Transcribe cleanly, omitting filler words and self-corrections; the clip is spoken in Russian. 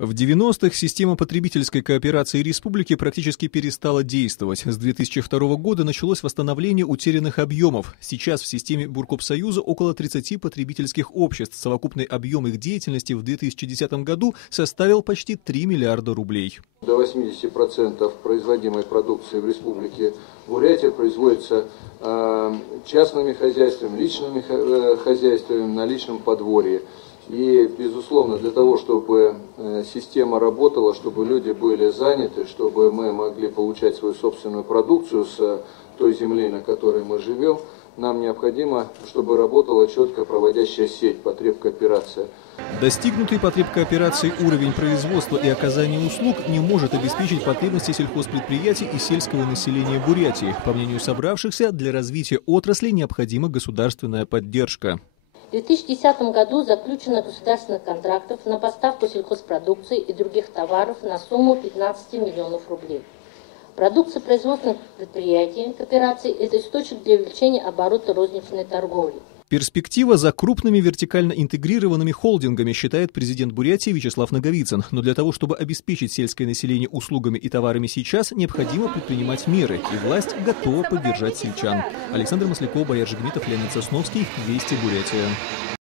В 90-х система потребительской кооперации республики практически перестала действовать. С 2002 года началось восстановление утерянных объемов. Сейчас в системе Буркопсоюза около 30 потребительских обществ. Совокупный объем их деятельности в 2010 году составил почти 3 миллиарда рублей. До 80% производимой продукции в республике Бурятия производится частными хозяйствами, личными хозяйствами на личном подворье. И, безусловно, для того, чтобы система работала, чтобы люди были заняты, чтобы мы могли получать свою собственную продукцию с той земли, на которой мы живем, нам необходимо, чтобы работала четко проводящая сеть потребкооперация. Достигнутый потребкооперацией уровень производства и оказания услуг не может обеспечить потребности сельхозпредприятий и сельского населения Бурятии. По мнению собравшихся, для развития отрасли необходима государственная поддержка. В 2010 году заключено государственных контрактов на поставку сельхозпродукции и других товаров на сумму 15 миллионов рублей. Продукция производственных предприятий кооперации – это источник для увеличения оборота розничной торговли. Перспектива за крупными вертикально интегрированными холдингами, считает президент Бурятии Вячеслав Наговицын. Но для того, чтобы обеспечить сельское население услугами и товарами сейчас, необходимо предпринимать меры. И власть готова поддержать сельчан. Александр Масляков, Бояр Жигметов, Леонид Сосновский. Вести Бурятия.